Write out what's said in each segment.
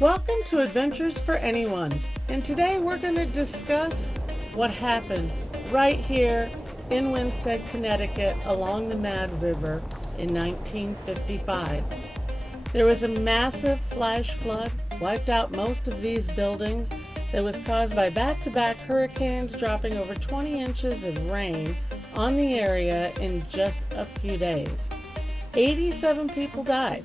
Welcome to Adventures for Anyone, and today we're going to discuss what happened right here in Winsted, Connecticut along the Mad River in 1955. There was a massive flash flood, wiped out most of these buildings, that was caused by back-to-back hurricanes dropping over 20 inches of rain on the area in just a few days. 87 people died.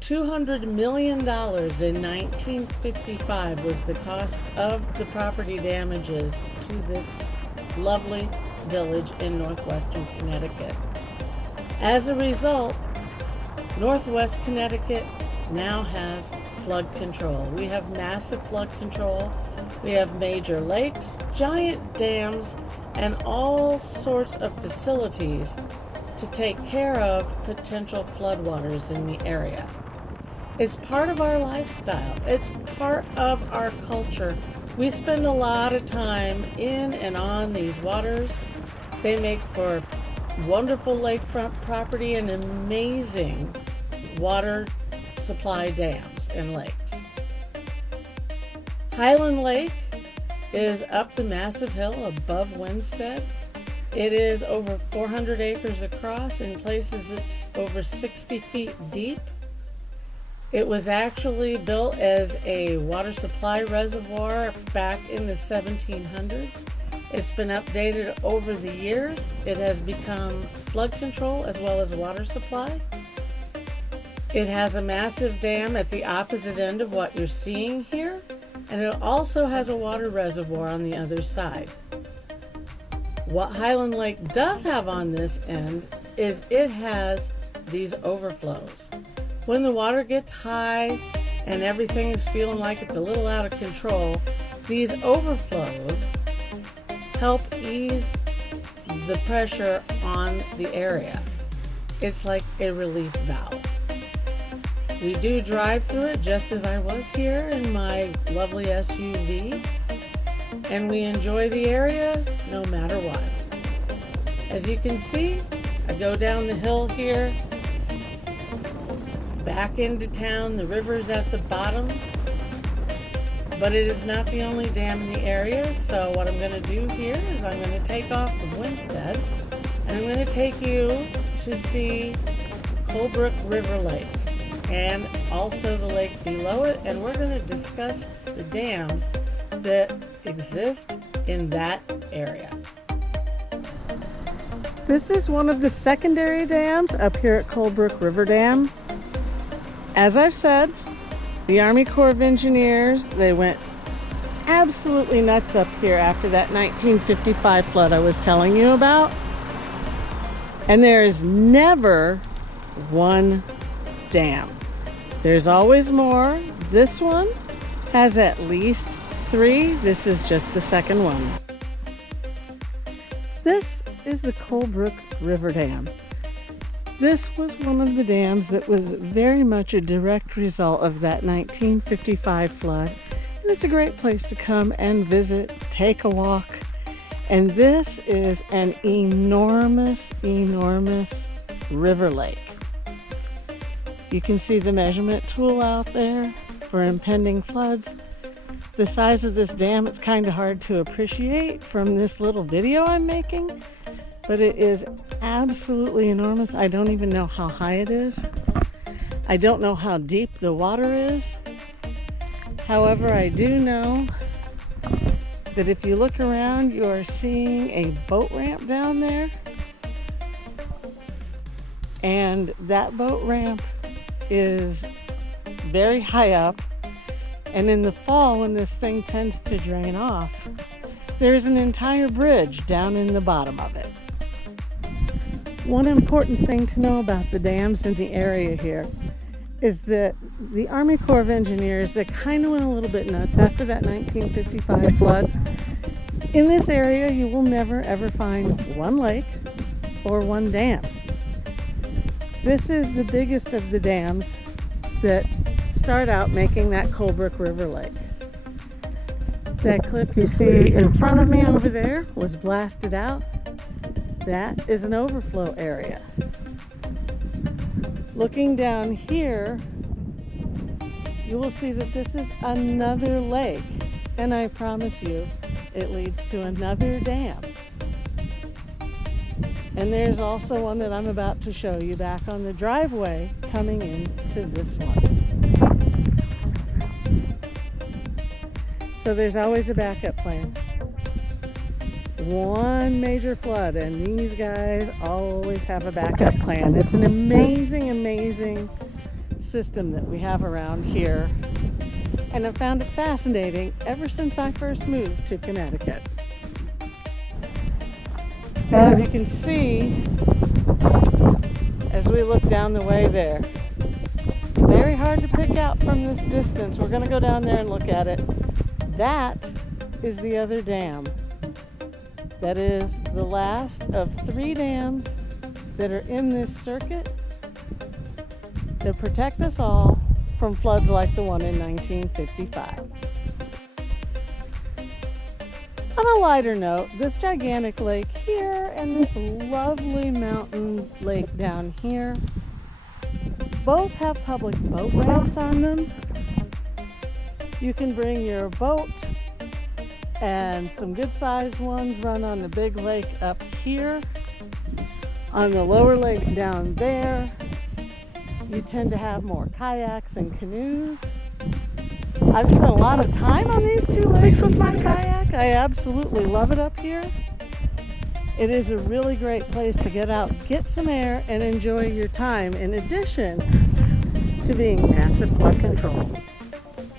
$200 million in 1955 was the cost of the property damages to this lovely village in northwestern Connecticut. As a result, northwest Connecticut now has flood control. We have massive flood control. We have major lakes, giant dams, and all sorts of facilities to take care of potential floodwaters in the area. It's part of our lifestyle. It's part of our culture. We spend a lot of time in and on these waters. They make for wonderful lakefront property and amazing water supply dams and lakes. Highland Lake is up the massive hill above Winsted. It is over 400 acres across. In places it's over 60 feet deep. It was actually built as a water supply reservoir back in the 1700s. It's been updated over the years. It has become flood control as well as water supply. It has a massive dam at the opposite end of what you're seeing here, and it also has a water reservoir on the other side. What Highland Lake does have on this end is it has these overflows. When the water gets high and everything is feeling like it's a little out of control, these overflows help ease the pressure on the area. It's like a relief valve. We do drive through it just as I was here in my lovely SUV, and we enjoy the area no matter what. As you can see, I go down the hill here, back into town. The river's at the bottom, but it is not the only dam in the area. So what I'm going to do here is I'm going to take off from Winsted, and I'm going to take you to see Colebrook River Lake and also the lake below it, and we're going to discuss the dams that exist in that area. This is one of the secondary dams up here at Colebrook River Dam. As I've said, the Army Corps of Engineers, they went absolutely nuts up here after that 1955 flood I was telling you about. And there is never one dam. There's always more. This one has at least 3. This is just the second one. This is the Colebrook River Dam. This was one of the dams that was very much a direct result of that 1955 flood. And it's a great place to come and visit, take a walk. And this is an enormous, enormous river lake. You can see the measurement tool out there for impending floods. The size of this dam, it's kind of hard to appreciate from this little video I'm making, but it is absolutely enormous. I don't even know how high it is. I don't know how deep the water is. However, I do know that if you look around, you are seeing a boat ramp down there. And that boat ramp is very high up. And in the fall, when this thing tends to drain off, there's an entire bridge down in the bottom of it. One important thing to know about the dams in the area here is that the Army Corps of Engineers, they kind of went a little bit nuts after that 1955 flood. In this area, you will never ever find one lake or one dam. This is the biggest of the dams that start out making that Colebrook River Lake. That cliff you see in front of me over there was blasted out. That is an overflow area. Looking down here, you will see that this is another lake. And I promise you, it leads to another dam. And there's also one that I'm about to show you back on the driveway coming into this one. So there's always a backup plan. One major flood and these guys always have a backup plan. It's an amazing, amazing system that we have around here. And I've found it fascinating ever since I first moved to Connecticut. As you can see, as we look down the way there, it's very hard to pick out from this distance. We're going to go down there and look at it. That is the other dam. That is the last of 3 dams that are in this circuit that protect us all from floods like the one in 1955. On a lighter note, this gigantic lake here and this lovely mountain lake down here both have public boat ramps on them. You can bring your boat, and some good sized ones run on the big lake up here. On the lower lake down there, you tend to have more kayaks and canoes. I've spent a lot of time on these 2 lakes with my kayak. I absolutely love it up here. It is a really great place to get out, get some air, and enjoy your time, in addition to being massive flood control.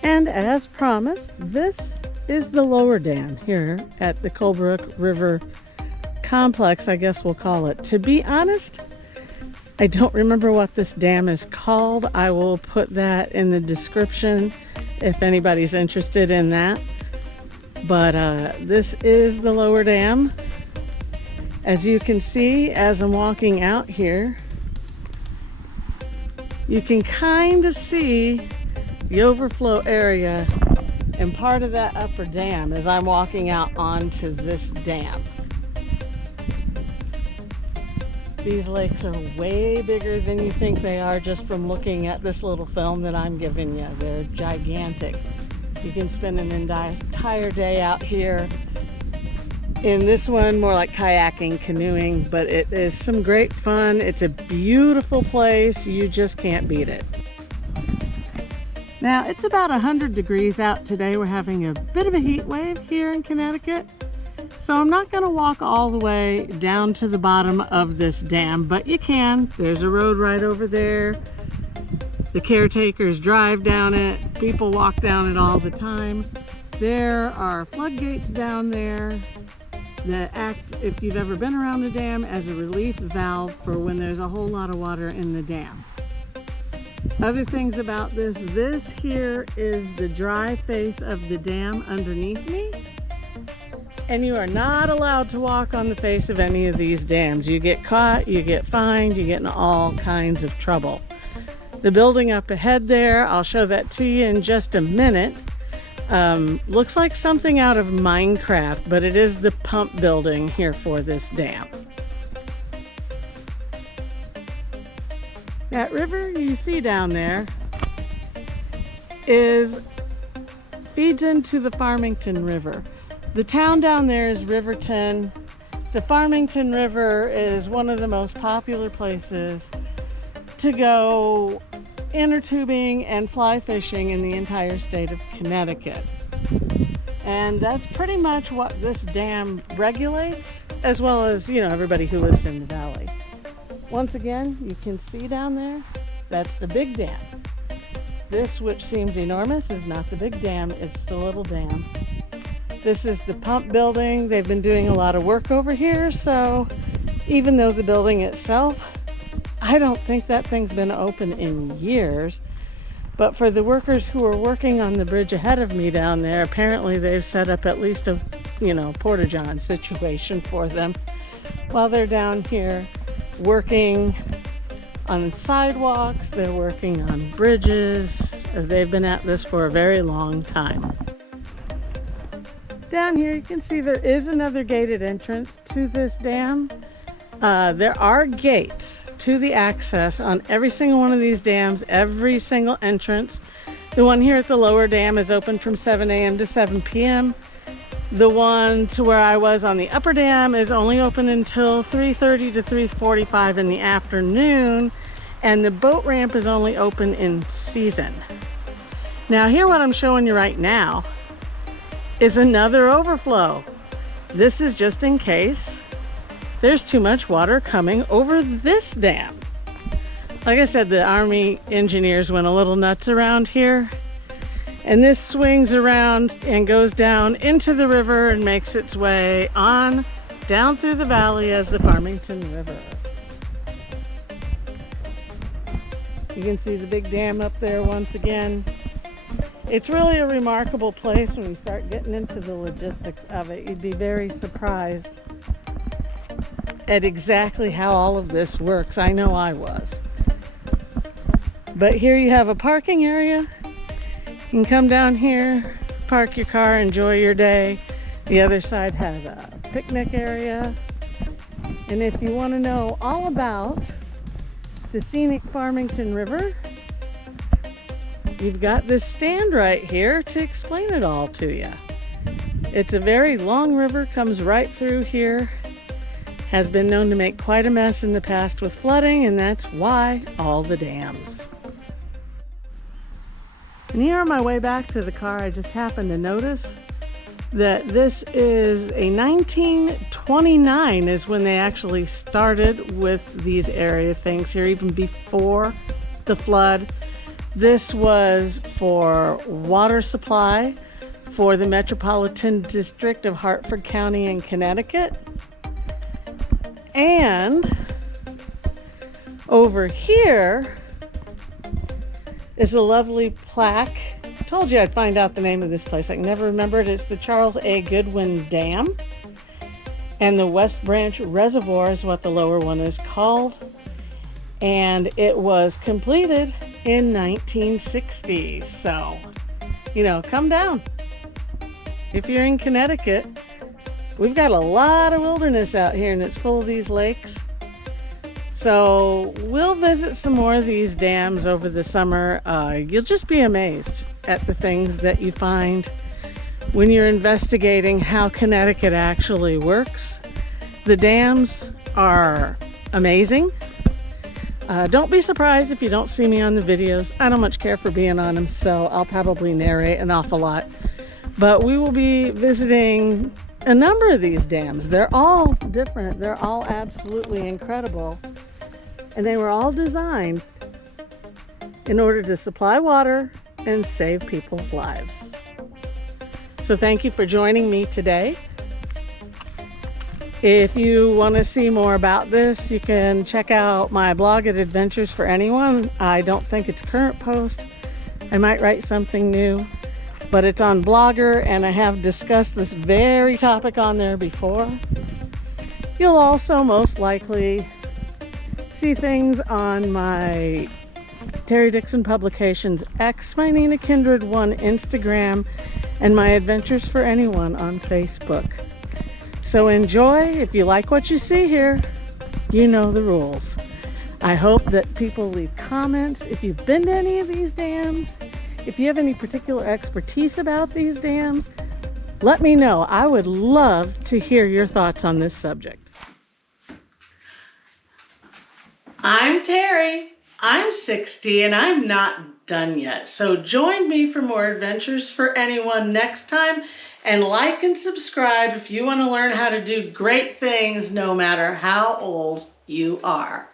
And as promised, this is the lower dam here at the Colebrook River complex, I guess we'll call it. To be honest, I don't remember what this dam is called. I will put that in the description if anybody's interested in that. But this is the lower dam. As you can see, as I'm walking out here, you can kind of see the overflow area and part of that upper dam as I'm walking out onto this dam. These lakes are way bigger than you think they are just from looking at this little film that I'm giving you. They're gigantic. You can spend an entire day out here. In this one, more like kayaking, canoeing, but it is some great fun. It's a beautiful place. You just can't beat it. Now, it's about 100 degrees out today. We're having a bit of a heat wave here in Connecticut. So I'm not going to walk all the way down to the bottom of this dam, but you can. There's a road right over there. The caretakers drive down it. People walk down it all the time. There are floodgates down there that act, if you've ever been around the dam, as a relief valve for when there's a whole lot of water in the dam. Other things about this here is the dry face of the dam underneath me. And you are not allowed to walk on the face of any of these dams. You get caught, you get fined, you get in all kinds of trouble. The building up ahead there, I'll show that to you in just a minute. Looks like something out of Minecraft, but it is the pump building here for this dam. That river you see down there feeds into the Farmington River. The town down there is Riverton. The Farmington River is one of the most popular places to go inner tubing and fly fishing in the entire state of Connecticut. And that's pretty much what this dam regulates, as well as, you know, everybody who lives in the valley. Once again, you can see down there, that's the big dam. This, which seems enormous, is not the big dam, it's the little dam. This is the pump building. They've been doing a lot of work over here, so even though the building itself, I don't think that thing's been open in years, but for the workers who are working on the bridge ahead of me down there, apparently they've set up at least a, porta-john situation for them while they're down here working on sidewalks, they're working on bridges. They've been at this for a very long time. Down here you can see there is another gated entrance to this dam. There are gates to the access on every single one of these dams, every single entrance. The one here at the lower dam is open from 7 a.m. to 7 p.m. The one to where I was on the upper dam is only open until 3:30 to 3:45 in the afternoon, and the boat ramp is only open in season. Now here, what I'm showing you right now is another overflow. This is just in case there's too much water coming over this dam. Like I said, the Army engineers went a little nuts around here, and this swings around and goes down into the river and makes its way on down through the valley as the Farmington River. You can see the big dam up there once again. It's really a remarkable place when you start getting into the logistics of it. You'd be very surprised at exactly how all of this works. I know I was. But here you have a parking area. You can come down here, park your car, enjoy your day. The other side has a picnic area. And if you want to know all about the scenic Farmington River, you've got this stand right here to explain it all to you. It's a very long river, comes right through here, has been known to make quite a mess in the past with flooding, and that's why all the dams. And here on my way back to the car, I just happened to notice that this is a 1929 is when they actually started with these area things here, even before the flood. This was for water supply for the Metropolitan District of Hartford County in Connecticut. And over here is a lovely plaque. I told you I'd find out the name of this place. I can never remember it. It's the Charles A. Goodwin Dam. And the West Branch Reservoir is what the lower one is called. And it was completed in 1960. So, come down. If you're in Connecticut, we've got a lot of wilderness out here, and it's full of these lakes. So we'll visit some more of these dams over the summer. You'll just be amazed at the things that you find when you're investigating how Connecticut actually works. The dams are amazing. Don't be surprised if you don't see me on the videos. I don't much care for being on them, so I'll probably narrate an awful lot. But we will be visiting a number of these dams. They're all different. They're all absolutely incredible. And they were all designed in order to supply water and save people's lives. So thank you for joining me today. If you want to see more about this, you can check out my blog at Adventures for Anyone. I don't think it's current post. I might write something new, but it's on Blogger, and I have discussed this very topic on there before. You'll also most likely see things on my Terry Dixon Publications X, my Nina Kindred 1 Instagram, and my Adventures for Anyone on Facebook. So enjoy. If you like what you see here, you know the rules. I hope that people leave comments. If you've been to any of these dams, if you have any particular expertise about these dams, let me know. I would love to hear your thoughts on this subject. I'm Terry. I'm 60 and I'm not done yet. So join me for more Adventures for Anyone next time, and like and subscribe if you want to learn how to do great things no matter how old you are.